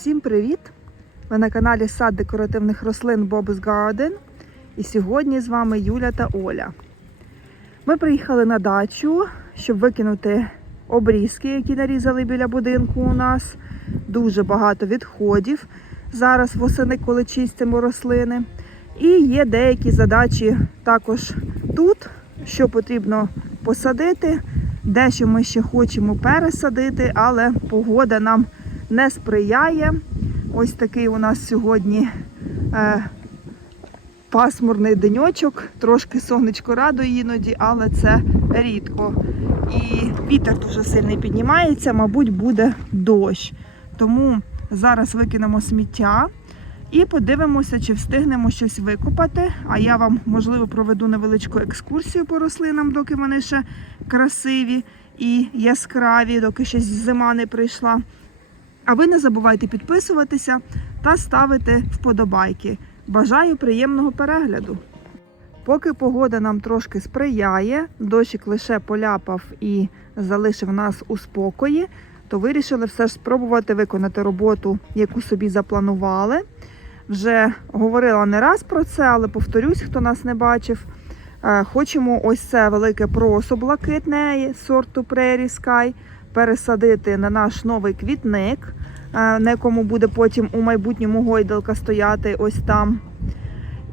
Усім привіт! Ви на каналі Сад декоративних рослин Bob's Garden. І сьогодні з вами Юля та Оля. Ми приїхали на дачу, щоб викинути обрізки, які нарізали біля будинку у нас. Дуже багато відходів зараз восени, коли чистимо рослини. І є деякі задачі також тут, що потрібно посадити. Дещо ми ще хочемо пересадити, але погода нам не сприяє. Ось такий у нас сьогодні е, пасмурний деньочок, трошки сонечко радує іноді, але це рідко. І вітер дуже сильний піднімається, мабуть, буде дощ. Тому зараз викинемо сміття і подивимося, чи встигнемо щось викопати. А я вам, можливо, проведу невеличку екскурсію по рослинам, доки вони ще красиві і яскраві, доки ще зима не прийшла. А ви не забувайте підписуватися та ставити вподобайки. Бажаю приємного перегляду. Поки погода нам трошки сприяє, дощик лише поляпав і залишив нас у спокої, то вирішили все ж спробувати виконати роботу, яку собі запланували. Вже говорила не раз про це, але повторюсь, хто нас не бачив. Е, Хочемо ось це велике просо блакитне сорту Prairie Sky пересадити на наш новий квітник, е, на якому буде потім у майбутньому гойдалка стояти ось там.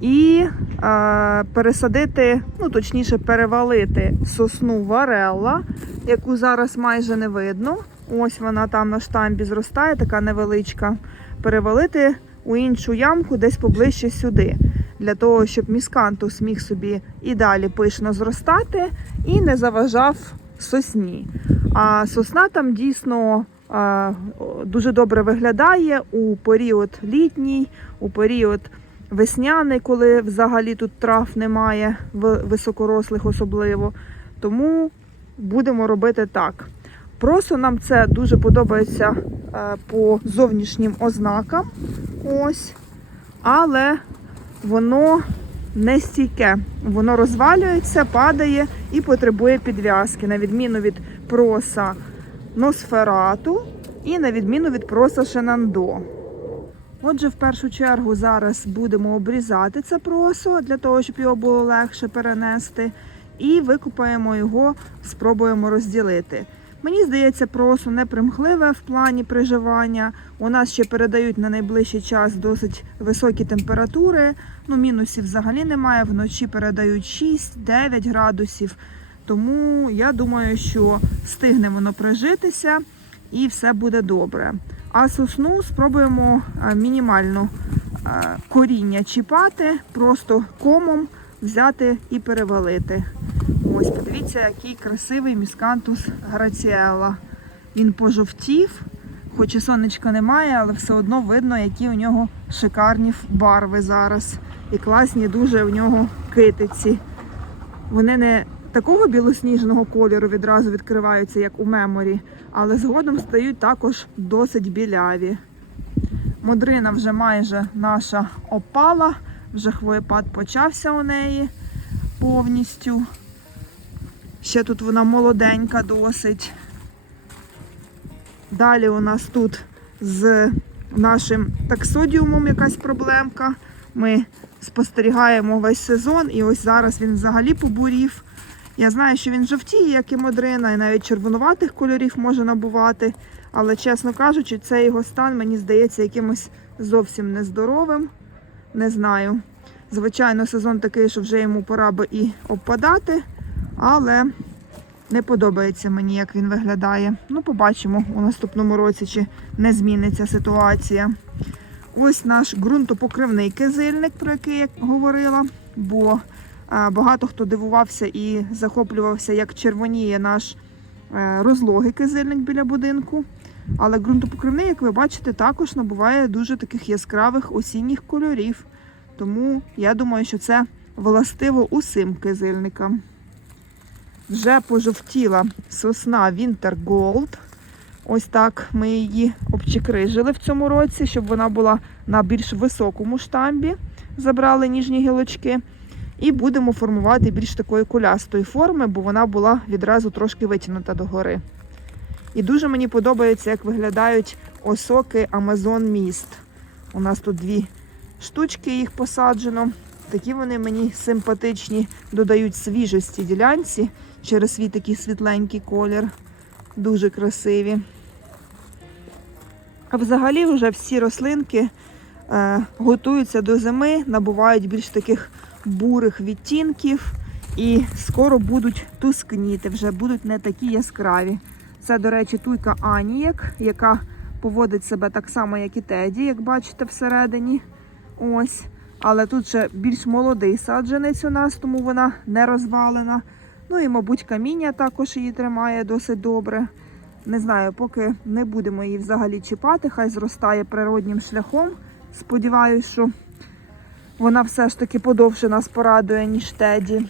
І е, пересадити, ну точніше, перевалити сосну варелла, яку зараз майже не видно. Ось вона там на штамбі зростає, така невеличка. Перевалити у іншу ямку десь поближче сюди, для того, щоб міскантус міг собі і далі пишно зростати і не заважав сосні. А сосна там дійсно дуже добре виглядає у період літній, у період весняний, коли взагалі тут трав немає, в- високорослих особливо. Тому будемо робити так. Просто нам це дуже подобається е, по зовнішнім ознакам. Ось. Але воно не стійке. Воно розвалюється, падає і потребує підв'язки, на відміну від проса носферату і на відміну від проса шенандо. Отже, в першу чергу зараз будемо обрізати це просо для того, щоб його було легше перенести. І викупаємо його, спробуємо розділити. Мені здається, просо не примхливе в плані приживання. У нас ще передають на найближчий час досить високі температури. Ну, мінусів взагалі немає. Вночі передають 6-9 градусів. Тому я думаю, що встигне воно прижитися і все буде добре. А сосну спробуємо мінімально коріння чіпати, просто комом взяти і перевалити. Ось, подивіться, який красивий міскантус граціела. Він пожовтів, хоч і сонечка немає, але все одно видно, які у нього шикарні барви зараз. І класні дуже у нього китиці. Вони не такого білосніжного кольору відразу відкриваються, як у меморі, але згодом стають також досить біляві. Модрина вже майже наша опала, вже хвоєпад почався у неї повністю. Ще тут вона молоденька досить. Далі у нас тут з нашим таксодіумом якась проблемка. Ми спостерігаємо весь сезон, і ось зараз він взагалі побурів. Я знаю, що він жовтіє, як і модрина, і навіть червонуватих кольорів може набувати. Але, чесно кажучи, цей його стан мені здається якимось зовсім нездоровим. Не знаю. Звичайно, сезон такий, що вже йому пора би і обпадати, але не подобається мені, як він виглядає. Ну, побачимо у наступному році, чи не зміниться ситуація. Ось наш ґрунтопокривний кизильник, про який я говорила, бо е, багато хто дивувався і захоплювався, як червоніє наш е, розлогий кизильник біля будинку. Але ґрунтопокривний, як ви бачите, також набуває дуже таких яскравих осінніх кольорів. Тому я думаю, що це властиво усім кизильникам. Вже пожовтіла сосна Winter Gold. Ось так ми її обчикрижили в цьому році, щоб вона була на більш високому штамбі. Забрали ніжні гілочки. І будемо формувати більш такої кулястої форми, бо вона була відразу трошки витягнута догори. І дуже мені подобається, як виглядають осоки Амазон Міст. У нас тут дві штучки їх посаджено. Такі вони мені симпатичні, додають свіжості ділянці через свій такий світленький колір. Дуже красиві. А взагалі вже всі рослинки е, готуються до зими, набувають більш таких бурих відтінків і скоро будуть тускніти, вже будуть не такі яскраві. Це, до речі, туйка Анієк, яка поводить себе так само, як і Теді, як бачите всередині. Ось. Але тут ще більш молодий саджанець у нас, тому вона не розвалена. Ну і, мабуть, каміння також її тримає досить добре. Не знаю, поки не будемо її взагалі чіпати, хай зростає природнім шляхом. Сподіваюсь, що вона все ж таки подовше нас порадує, ніж Теді.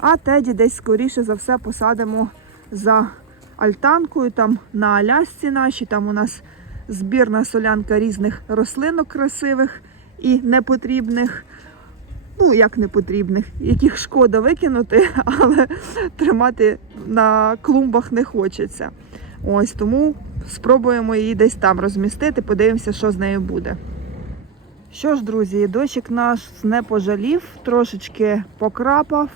А Теді десь скоріше за все посадимо за альтанкою, там на Алясці нашій. Там у нас збірна солянка різних рослинок красивих і непотрібних. Ну, як непотрібних, яких шкода викинути, але тримати на клумбах не хочеться. Ось тому спробуємо її десь там розмістити, подивимося, що з нею буде. Що ж, друзі, дощик наш не пожалів, трошечки покрапав.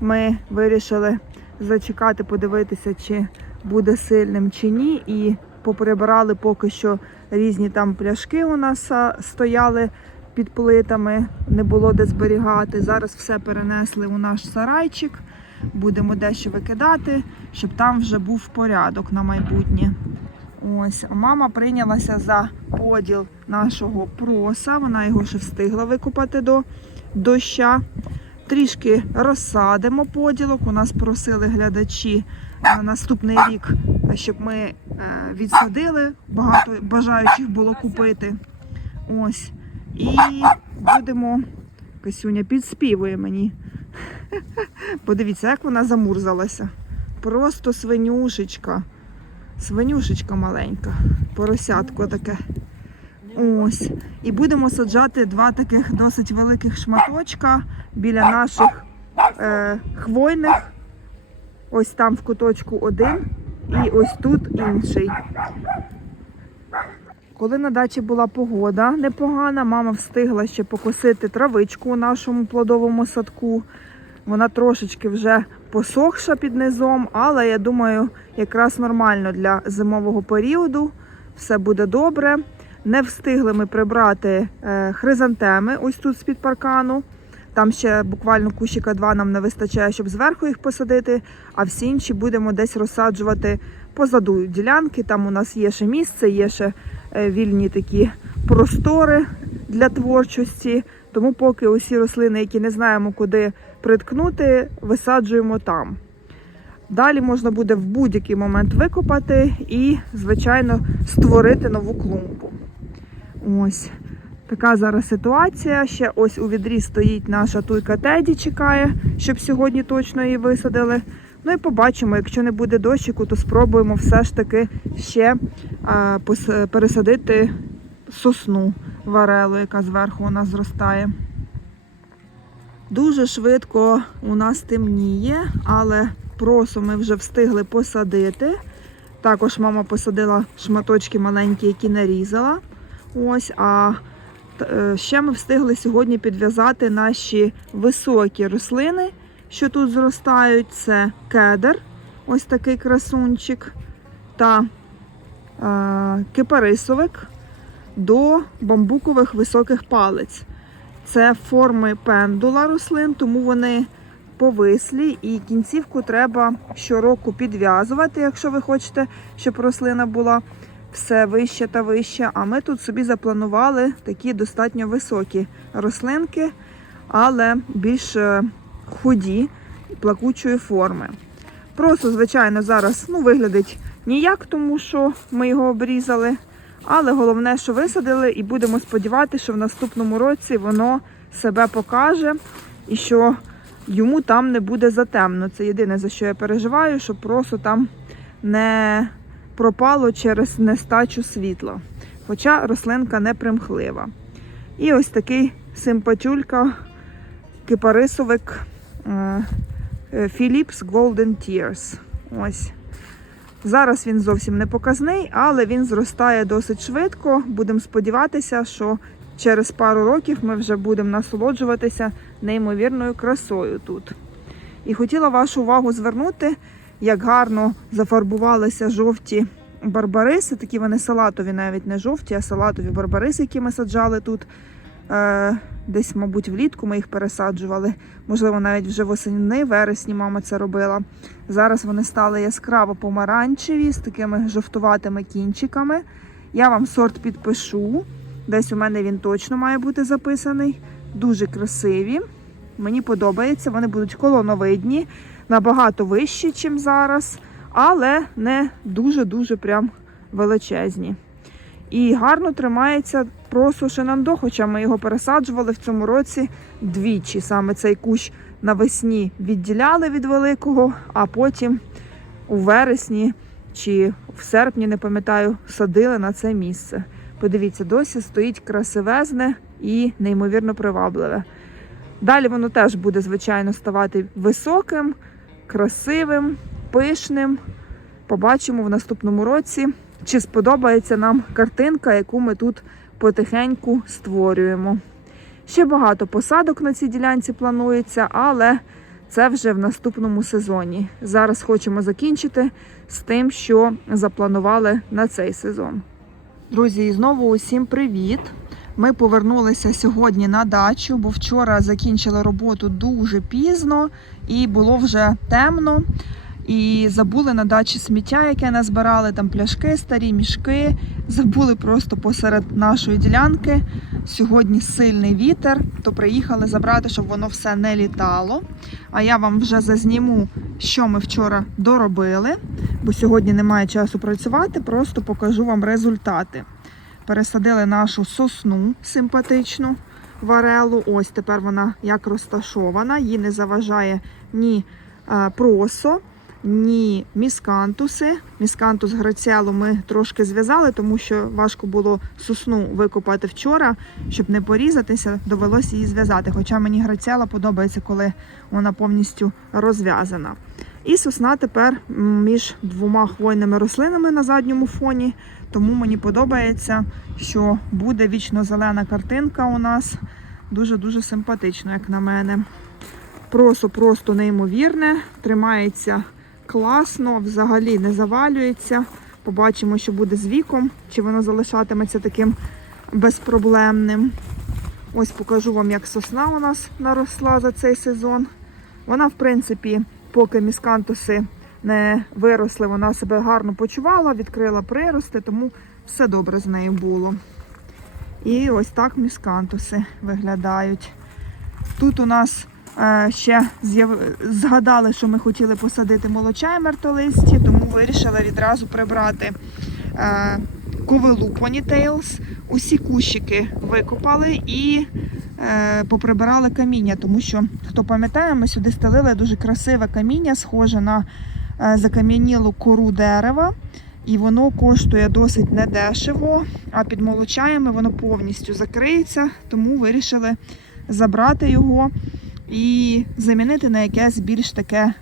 Ми вирішили зачекати, подивитися, чи буде сильним чи ні. І поприбирали поки що різні там пляшки у нас стояли під плитами, не було де зберігати. Зараз все перенесли у наш сарайчик. Будемо дещо викидати, щоб там вже був порядок на майбутнє. Ось, мама прийнялася за поділ нашого проса. Вона його ще встигла викопати до доща. Трішки розсадимо поділок. У нас просили глядачі на наступний рік, щоб ми е, відсадили. Багато бажаючих було купити. Ось. І будемо. Касюня підспівує мені. Подивіться, як вона замурзалася. Просто свинюшечка. Свинюшечка маленька. Поросятко таке. Ось. І будемо саджати два таких досить великих шматочка біля наших е, хвойних. Ось там в куточку один і ось тут інший. Коли на дачі була погода непогана, мама встигла ще покосити травичку у нашому плодовому садку. Вона трошечки вже посохша під низом, але я думаю, якраз нормально для зимового періоду. Все буде добре. Не встигли ми прибрати е, хризантеми ось тут з-під паркану. Там ще буквально кущика два нам не вистачає, щоб зверху їх посадити, а всі інші будемо десь розсаджувати позаду ділянки. Там у нас є ще місце, є ще е, вільні такі простори для творчості. Тому поки усі рослини, які не знаємо, куди приткнути, висаджуємо там. Далі можна буде в будь-який момент викопати і, звичайно, створити нову клумбу. Ось така зараз ситуація. Ще ось у відрі стоїть наша туйка Теді, чекає, щоб сьогодні точно її висадили. Ну і побачимо, якщо не буде дощику, то спробуємо все ж таки ще а, пересадити сосну варелу, яка зверху у нас зростає. Дуже швидко у нас темніє, але просо ми вже встигли посадити. Також мама посадила шматочки маленькі, які нарізала. Ось, а е, ще ми встигли сьогодні підв'язати наші високі рослини, що тут зростають. Це кедр, ось такий красунчик, та е, кипарисовик до бамбукових високих палець. Це форми пендула рослин, тому вони повислі і кінцівку треба щороку підв'язувати, якщо ви хочете, щоб рослина була все вище та вище. А ми тут собі запланували такі достатньо високі рослинки, але більш е, худі плакучої форми. Просто, звичайно, зараз ну, виглядить ніяк, тому що ми його обрізали. Але головне, що висадили, і будемо сподіватися, що в наступному році воно себе покаже і що йому там не буде затемно. Це єдине, за що я переживаю, щоб просто там не пропало через нестачу світла. Хоча рослинка не примхлива. І ось такий симпатюлька, кипарисовик Philips Golden Tears. Ось. Зараз він зовсім не показний, але він зростає досить швидко. Будемо сподіватися, що через пару років ми вже будемо насолоджуватися неймовірною красою тут. І хотіла вашу увагу звернути, як гарно зафарбувалися жовті барбариси. Такі вони салатові, навіть не жовті, а салатові барбариси, які ми саджали тут. Десь, мабуть, влітку ми їх пересаджували. Можливо, навіть вже восени, вересні мама це робила. Зараз вони стали яскраво помаранчеві з такими жовтуватими кінчиками. Я вам сорт підпишу. Десь у мене він точно має бути записаний. Дуже красиві. Мені подобається. Вони будуть колоновидні, набагато вищі, ніж зараз, але не дуже-дуже прям величезні. І гарно тримається просто Шенандо, хоча ми його пересаджували в цьому році двічі. Саме цей кущ навесні відділяли від великого, а потім у вересні чи в серпні, не пам'ятаю, садили на це місце. Подивіться, досі стоїть красивезне і неймовірно привабливе. Далі воно теж буде, звичайно, ставати високим, красивим, пишним. Побачимо в наступному році, чи сподобається нам картинка, яку ми тут потихеньку створюємо. Ще багато посадок на цій ділянці планується, але це вже в наступному сезоні. Зараз хочемо закінчити з тим, що запланували на цей сезон. Друзі, і знову усім привіт! Ми повернулися сьогодні на дачу, бо вчора закінчили роботу дуже пізно і було вже темно. І забули на дачі сміття, яке назбирали, там пляшки, старі мішки. Забули просто посеред нашої ділянки. Сьогодні сильний вітер, то приїхали забрати, щоб воно все не літало. А я вам вже зазніму, що ми вчора доробили, бо сьогодні немає часу працювати, просто покажу вам результати. Пересадили нашу сосну симпатичну варелу. Ось тепер вона як розташована, їй не заважає ні е, просо, ні міскантуси. Міскантус грацелу ми трошки зв'язали, тому що важко було сосну викопати вчора, щоб не порізатися, довелося її зв'язати. Хоча мені грацела подобається, коли вона повністю розв'язана. І сосна тепер між двома хвойними рослинами на задньому фоні. Тому мені подобається, що буде вічно зелена картинка у нас. Дуже-дуже симпатично, як на мене. Просо просто неймовірне, тримається класно, взагалі не завалюється. Побачимо, що буде з віком, чи воно залишатиметься таким безпроблемним. Ось покажу вам, як сосна у нас наросла за цей сезон. Вона, в принципі, поки міскантуси не виросли, вона себе гарно почувала, відкрила прирости, тому все добре з нею було. І ось так міскантуси виглядають. Тут у нас ще згадали, що ми хотіли посадити молочай мертолисті, тому вирішили відразу прибрати ковилу Ponytails. Усі кущики викопали і е, поприбирали каміння, тому що, хто пам'ятає, ми сюди стелили дуже красиве каміння, схоже на е, закам'янілу кору дерева. І воно коштує досить недешево, а під молочаями воно повністю закриється, тому вирішили забрати його і замінити на якесь більш таке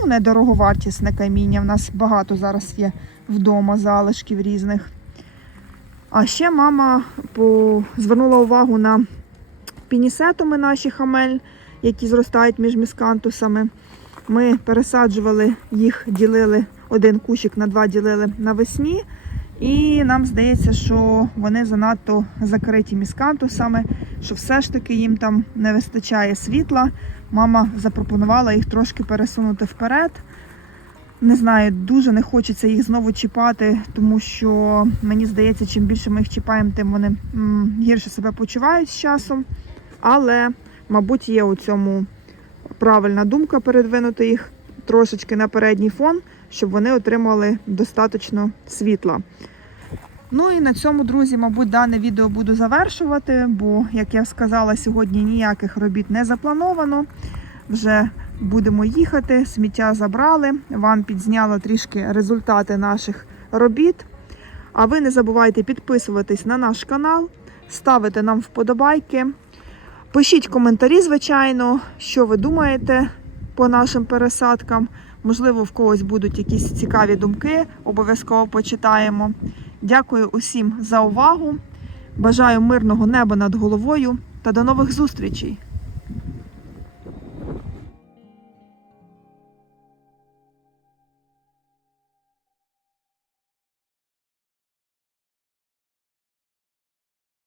ну, недороговартісне каміння. У нас багато зараз є вдома залишків різних. А ще мама по... звернула увагу на пінісетуми наші хамель, які зростають між міскантусами. Ми пересаджували їх, ділили один кущик на два ділили навесні. І нам здається, що вони занадто закриті міскантусами, що все ж таки їм там не вистачає світла. Мама запропонувала їх трошки пересунути вперед. Не знаю, дуже не хочеться їх знову чіпати, тому що мені здається, чим більше ми їх чіпаємо, тим вони гірше себе почувають з часом. Але, мабуть, є у цьому правильна думка передвинути їх трошечки на передній фон, щоб вони отримали достатньо світла. Ну і на цьому, друзі, мабуть, дане відео буду завершувати, бо, як я сказала, сьогодні ніяких робіт не заплановано. Вже будемо їхати, сміття забрали. Вам підзняла трішки результати наших робіт. А ви не забувайте підписуватись на наш канал, ставити нам вподобайки. Пишіть коментарі, звичайно, що ви думаєте по нашим пересадкам. Можливо, в когось будуть якісь цікаві думки, обов'язково почитаємо. Дякую усім за увагу. Бажаю мирного неба над головою та до нових зустрічей!